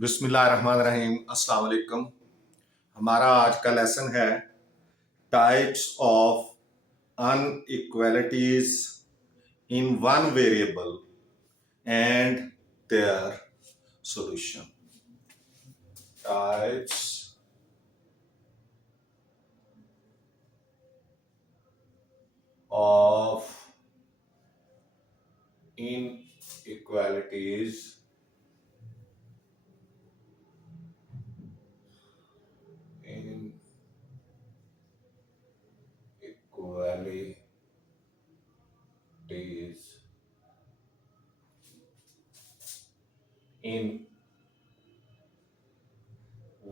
बिस्मिल्लाहिर्रहमानिर्रहीम, अस्सलाम वालेकुम। हमारा आज का लेसन है types of inequalities in one variable and their solution. Types of inequalities in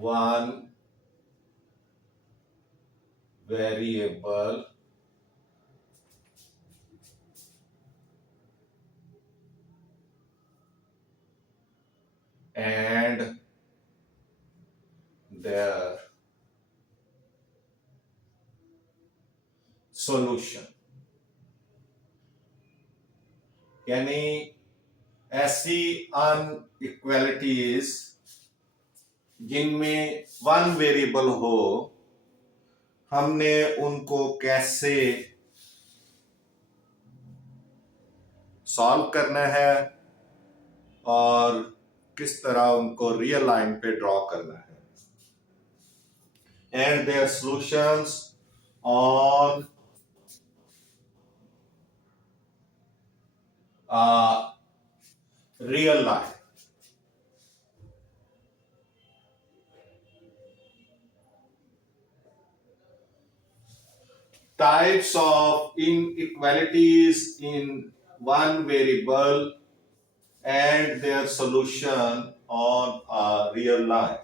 one variable and their solution। यानी ऐसी अनइक्वालिटीज जिनमें वन वेरिएबल हो, हमने उनको कैसे सॉल्व करना है और किस तरह उनको रियल लाइन पे ड्रॉ करना है, and their solutions on real line. Types of inequalities in one variable and their solution on a real line।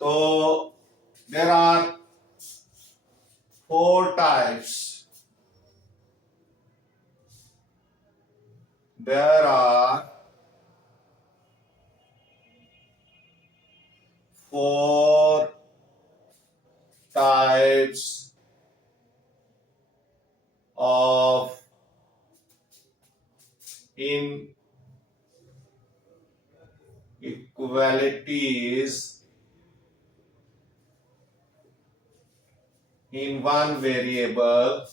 तो there are four types। There are four types of inequalities in one variable,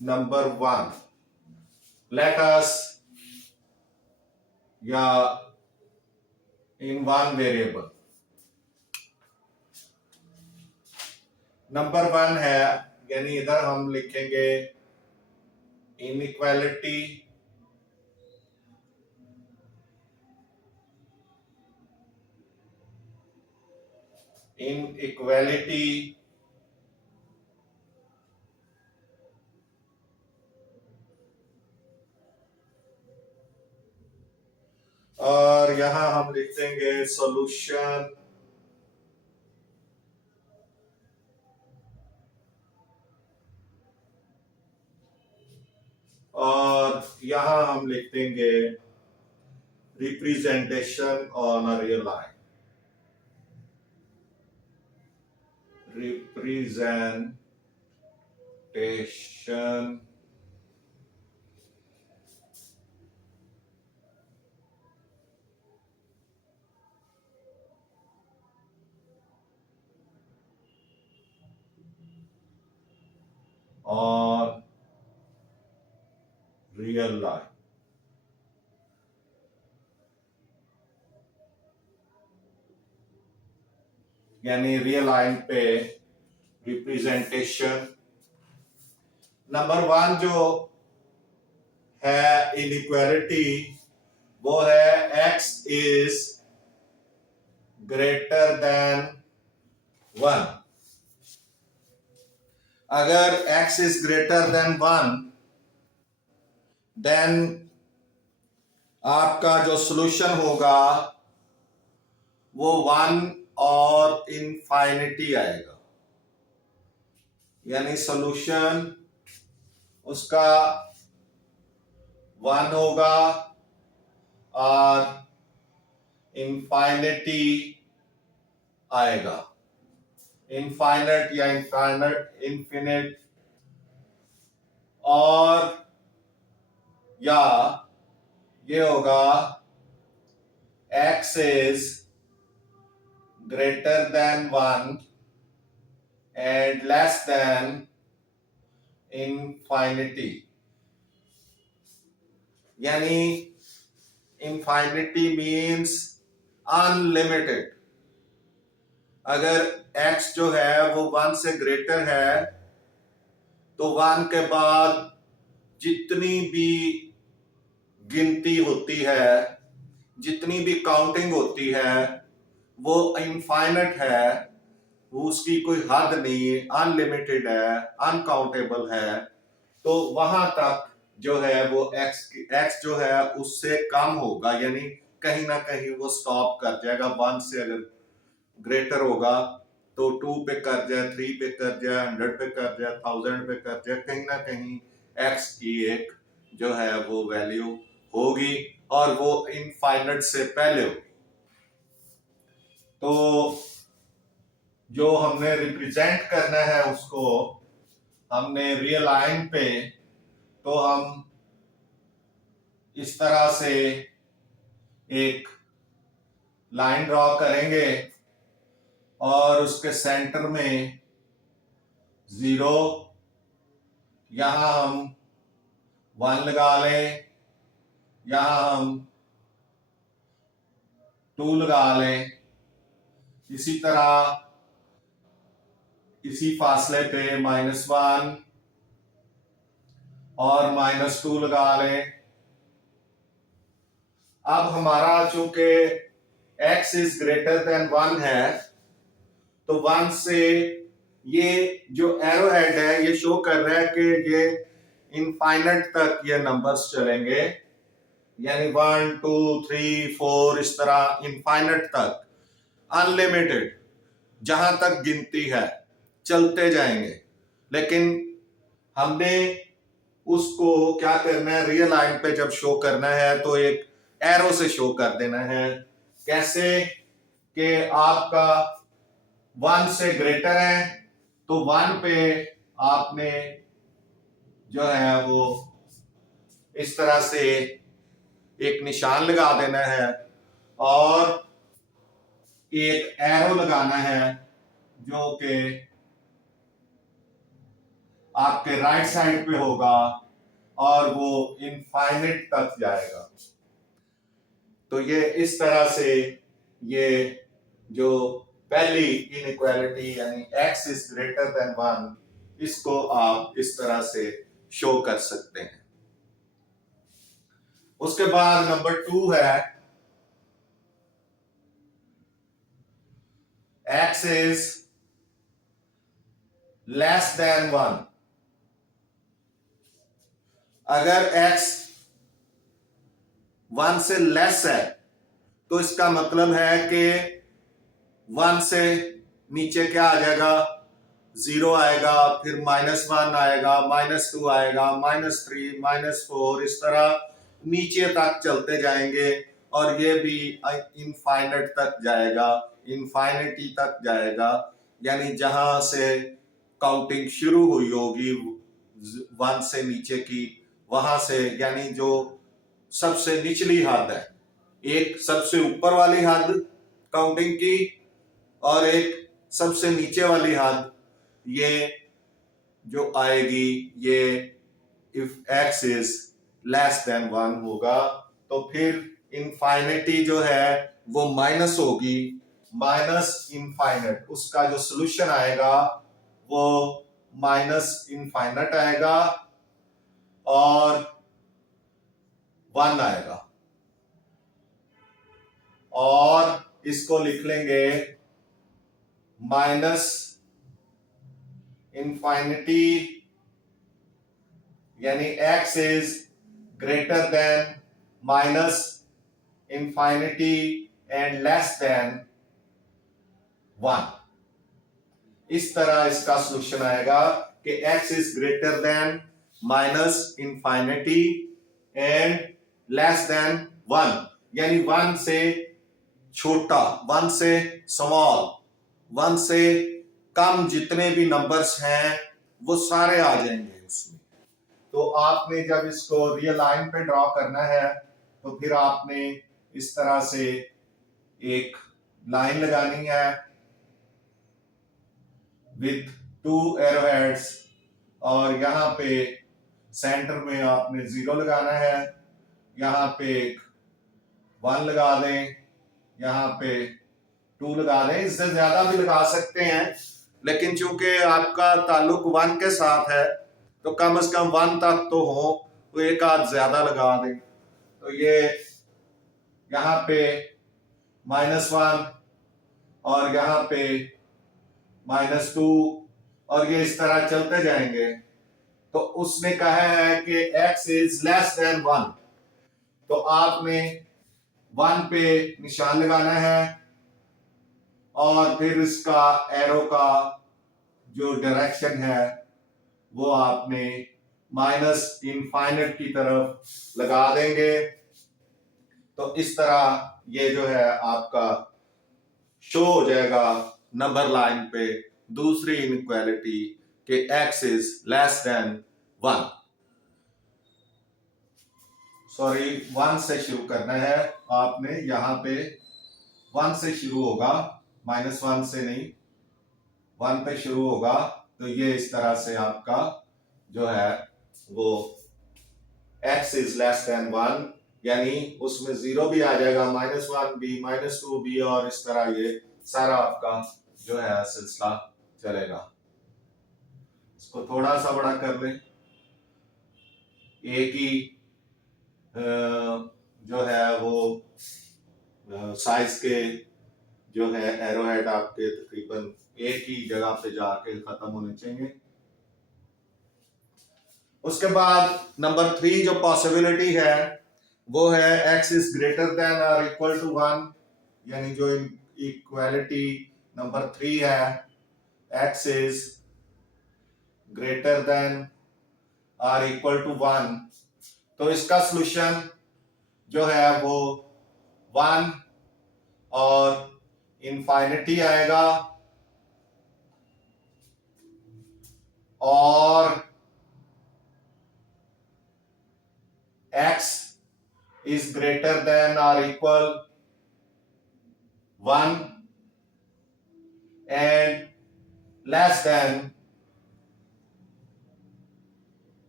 Number one, let us in one variable। Number one है, यानी इधर हम लिखेंगे inequality और यहां हम लिख देंगे सॉल्यूशन, और यहां हम लिख देंगे representation on a real line. Representation on real life। यानी रियल लाइन पे रिप्रेजेंटेशन। नंबर वन जो है इनइक्वालिटी, वो है x इज ग्रेटर देन 1। अगर x is greater than 1, then आपका जो सॉल्यूशन होगा वो 1 और इनफाइनिटी आएगा। यानी सॉल्यूशन उसका 1 होगा और इनफाइनिटी आएगा। इनफाइनाइट या इनफाइनाइट इन्फिनिट, और या ये होगा x is greater than 1 and less than infinity. यानी इनफाइनिटी मीन्स अनलिमिटेड। अगर x जो है वो 1 से ग्रेटर है तो 1 के बाद जितनी भी गिनती होती है, जितनी भी काउंटिंग होती है, वो इनफाइनाइट है, वो उसकी कोई हद नहीं है, अनलिमिटेड है, अनकाउंटेबल है। तो वहां तक जो है वो x जो है उससे कम होगा, यानी कहीं ना कहीं वो स्टॉप कर जाएगा। 1 से अगर ग्रेटर होगा तो 2 पे कर जाए, 3 पे कर जाए, 100 पे कर जाए, 1000 पे कर जाए, कहीं ना कहीं x की एक जो है वो वैल्यू होगी और वो इनफाइनाइट से पहले होगी। तो जो हमने रिप्रेजेंट करना है उसको हमने रियलाइन पे, तो हम इस तरह से एक लाइन ड्रॉ करेंगे और उसके सेंटर में 0, यहां हम 1 लगा लें, यहां हम 2 लगा लें, इसी तरह इसी फासले पे -1 और -2 लगा लें। अब हमारा चूंकि x इज ग्रेटर देन 1 है, तो 1 से ये जो एरो हेड है ये शो कर रहा है कि ये इनफाइनाइट तक ये नंबर्स चलेंगे, यानी 1 2 3 4 इस तरह इनफाइनाइट तक, अनलिमिटेड, जहां तक गिनती है चलते जाएंगे। लेकिन हमने उसको क्या करना है, रियल लाइन पे जब शो करना है तो एक एरो से शो कर देना है। कैसे कि आपका 1 से ग्रेटर है तो 1 पे आपने जो है वो इस तरह से एक निशान लगा देना है और एक एरो लगाना है जो कि आपके राइट साइड पे होगा और वो इनफाइनाइट तक जाएगा। तो ये इस तरह से ये जो पहली इनइक्वालिटी यानी x इज ग्रेटर देन 1, इसको आप इस तरह से शो कर सकते हैं। उसके बाद नंबर 2 है x इज लेस देन 1। अगर x 1 से लेस है तो इसका मतलब है कि 1 से नीचे क्या आ जाएगा, 0 आएगा, फिर -1 आएगा, -2 आएगा, -3, -4, इस तरह नीचे तक चलते जाएंगे और ये भी इनफाइनाइट तक जाएगा, इनफाइनिटी तक जाएगा। यानी जहां से काउंटिंग शुरू हुई होगी 1 से नीचे की, वहां से, यानी जो सबसे निचली हद है, एक सबसे ऊपर वाली हद काउंटिंग की और एक सबसे नीचे वाली हद, ये जो आएगी ये if x is less than 1 होगा। तो फिर इनफाइनिटी जो है वो माइनस होगी, माइनस इनफाइनाइट, उसका जो सोल्यूशन आएगा वो माइनस इनफाइनाइट आएगा और 1 आएगा, और इसको लिख लेंगे माइनस इनफाइनिटी, यानी x is greater than minus infinity and less than 1। इस तरह इसका सॉल्यूशन आएगा कि x is greater than minus infinity and less than 1, यानी 1 से छोटा, 1 से स्मॉल, 1 से कम जितने भी नंबर्स हैं वो सारे आ जाएंगे उसमें। तो आपने जब इसको रियल लाइन पे ड्रॉ करना है तो फिर आपने इस तरह से एक लाइन लगानी है विथ 2 एरोहेड्स, और यहाँ पे सेंटर में आपने 0 लगाना है, यहाँ पे एक 1 लगा दें, यहाँ पे 2 लगा दें। इससे ज्यादा भी लगा सकते हैं, लेकिन चूंकि आपका ताल्लुक 1 के साथ है तो कम से कम 1 तक तो हो, तो एक आध ज्यादा लगा दें। तो ये यहाँ पे -1 और यहाँ पे -2 और ये इस तरह चलते जाएंगे। तो उसने कहा है कि x इज लेस देन 1, तो आपने 1 पे निशान लगाना है और फिर इसका एरो का जो डायरेक्शन है वो आपने माइनस इनफाइनाइट की तरफ लगा देंगे। तो इस तरह ये जो है आपका शो हो जाएगा नंबर लाइन पे दूसरी इनइक्वालिटी कि x is less than 1। Sorry, 1 से शुरू करना है आपने, यहां पे 1 से शुरू होगा, -1 से नहीं, 1 पे शुरू होगा। तो ये इस तरह से आपका जो है वो x इज लेस देन 1, यानी उसमें 0 भी आ जाएगा, -1 भी, -2 भी, और इस तरह ये सारा आपका जो है सिलसिला चलेगा। इसको थोड़ा सा बड़ा कर लें, एक ही जो है वो साइज के जो है एरोहेड आपके तकरीबन एक ही जगह पे जाके खत्म होने चाहिए। उसके बाद नंबर 3 जो पॉसिबिलिटी है वो है x इज ग्रेटर देन और इक्वल टू 1, यानी जो इक्वालिटी नंबर 3 है, x इज ग्रेटर देन और इक्वल टू 1। तो इसका सॉल्यूशन जो है वो 1 और इनफाइनिटी आएगा, और x is greater than or equal 1 and less than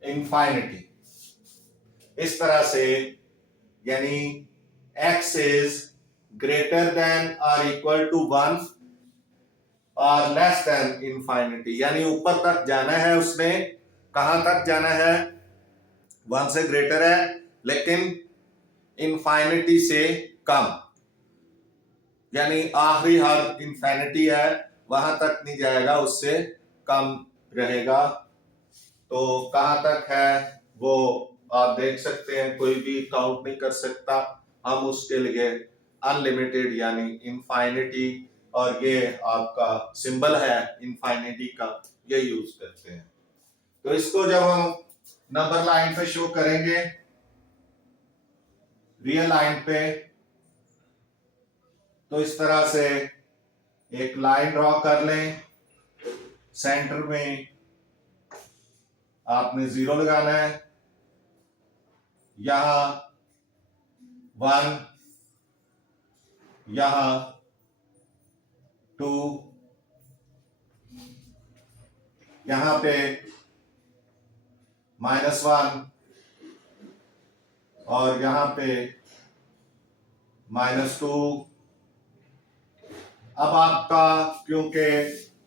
infinity। इस तरह से यानी x is greater than or equal to 1 और less than infinity, यानी ऊपर तक जाना है उसने। कहां तक जाना है? 1 से ग्रेटर है लेकिन इनफाइनिटी से कम, यानी आखिरी हद इनफाइनिटी है, वहां तक नहीं जाएगा, उससे कम रहेगा। तो कहां तक है वो आप देख सकते हैं, कोई भी काउंट नहीं कर सकता, हम उसके लिए अनलिमिटेड यानी इनफाइनिटी, और ये आपका सिंबल है इनफाइनिटी का, ये यूज करते हैं। तो इसको जब हम नंबर लाइन पे शो करेंगे रियल लाइन पे, तो इस तरह से एक लाइन ड्रॉ कर लें, सेंटर में आपने 0 लगाना है, यहां 1, यहां 2, यहां पे -1 और यहां पे -2। अब आपका क्योंकि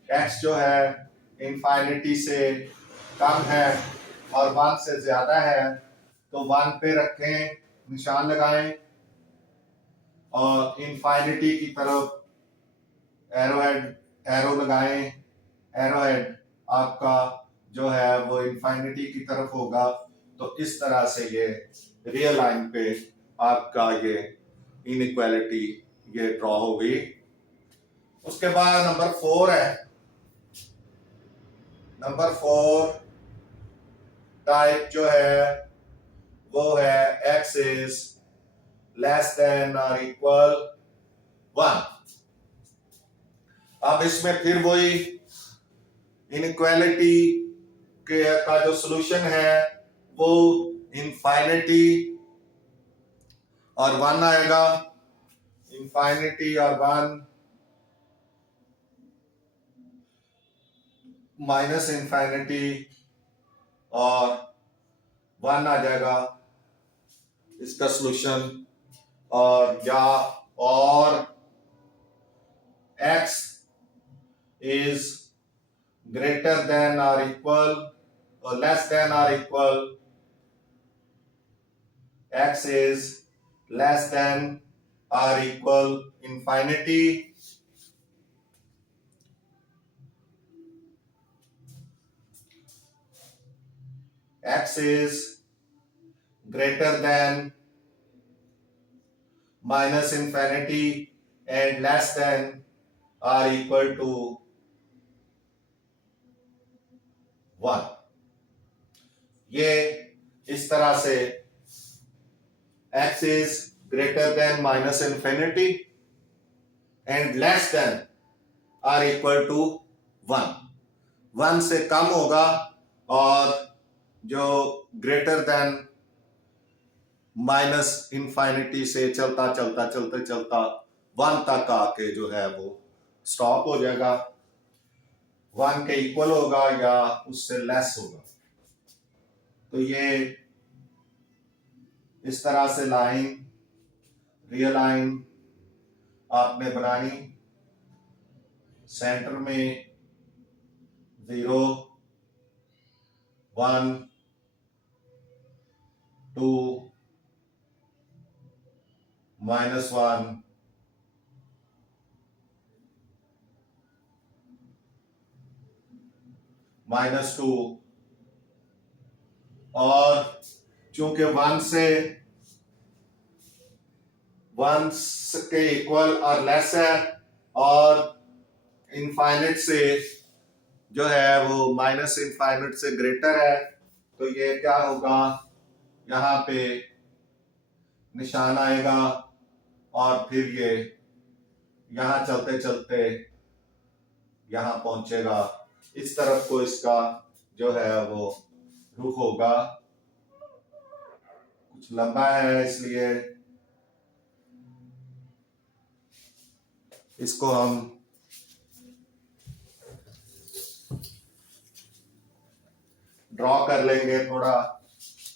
x जो है इनफाइनिटी से कम है और 1 से ज्यादा है, तो 1 पे रखें, निशान लगाएं और इनफाइनिटी की तरफ एरो लगाएं। एरोहेड आपका जो है वो इनफाइनिटी की तरफ होगा। तो इस तरह से ये रियल लाइन पे आपका ये इनइक्वालिटी ये ड्रॉ हो गई। उसके बाद नंबर 4 है, नंबर 4 टाइप जो है वो है x इज लेस देन और इक्वल 1। अब इसमें फिर वही इनइक्वालिटी के का जो सॉल्यूशन है वो इनफाइनिटी और 1 आएगा, इनफाइनिटी और 1, माइनस इनफाइनिटी और 1 आ जाएगा इसका सॉल्यूशन। और x is greater than or equal or less than or equal, x is less than or equal infinity, x is greater than minus infinity and less than or equal to 1। ये इस तरह से x is greater than minus infinity and less than or equal to 1, 1 से कम होगा और जो greater than minus इनफाइनिटी से चलता 1 तक आके जो है वो स्टॉप हो जाएगा, 1 के इक्वल होगा या उससे लेस होगा। तो ये इस तरह से लाइन, रियल लाइन आपने बनानी, सेंटर में 0 1 2 -1 -2 और चूंकि 1 के इक्वल और लेस है और इनफाइनिट से जो है वो माइनस इनफाइनिट से ग्रेटर है, तो ये क्या होगा, यहाँ पे निशान आएगा और फिर ये यहाँ चलते चलते यहाँ पहुंचेगा, इस तरफ को इसका जो है वो रुख होगा। कुछ लंबा है इसलिए इसको हम ड्रॉ कर लेंगे थोड़ा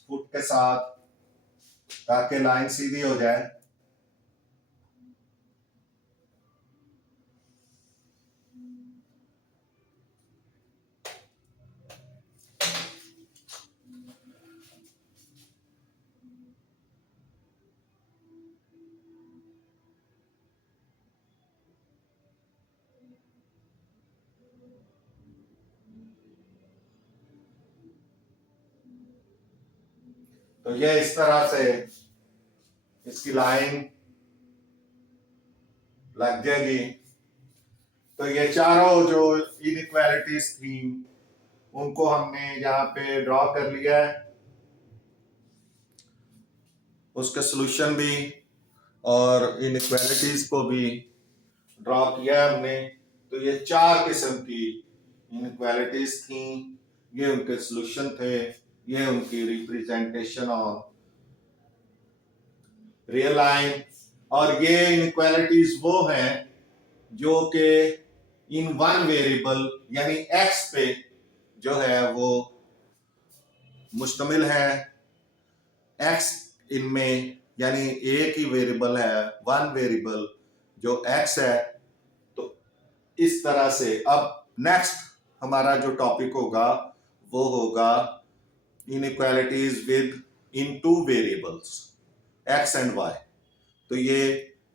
फुट के साथ ताकि लाइन सीधी हो जाए। तो ये इस तरह से इसकी लाइन लग जाएगी। तो ये चारों जो इनइक्वालिटीज थी उनको हमने यहाँ पे ड्रॉ कर लिया है, उसका सॉल्यूशन भी और इनइक्वालिटीज को भी ड्रॉ किया है हमने। तो ये 4 किस्म की इनइक्वालिटीज थी, ये उनके सॉल्यूशन थे, ये उनकी रिप्रेजेंटेशन ऑन रियल लाइन। और ये इनइक्वालिटीज वो हैं जो कि इन वन वेरिएबल यानी x पे जो है वो मुश्तमिल है। x इनमें यानी एक ही वेरिएबल है, वन वेरिएबल जो x है। तो इस तरह से अब नेक्स्ट हमारा जो टॉपिक होगा वो होगा inequalities with in 2 variables x and y। तो ये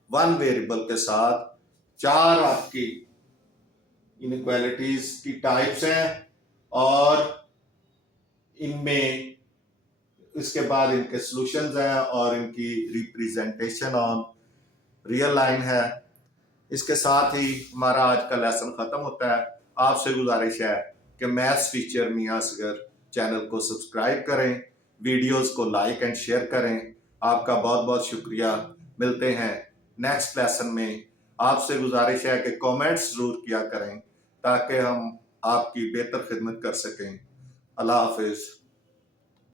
वन वेरिएबल के साथ 4 आपकी इनइक्वालिटीज की टाइप्स हैं और इनमें इसके बाद इनके सॉल्यूशंस हैं और इनकी रिप्रेजेंटेशन ऑन रियल लाइन है। इसके साथ ही हमारा आज का लेसन खत्म होता है। आपसे गुजारिश है कि मैथ्स टीचर मियां असगर चैनल को सब्सक्राइब करें, वीडियोस को लाइक एंड शेयर करें। आपका बहुत बहुत शुक्रिया। मिलते हैं नेक्स्ट लेसन में। आपसे गुजारिश है कि कमेंट्स जरूर किया करें ताकि हम आपकी बेहतर खिदमत कर सकें। अल्लाह हाफिज।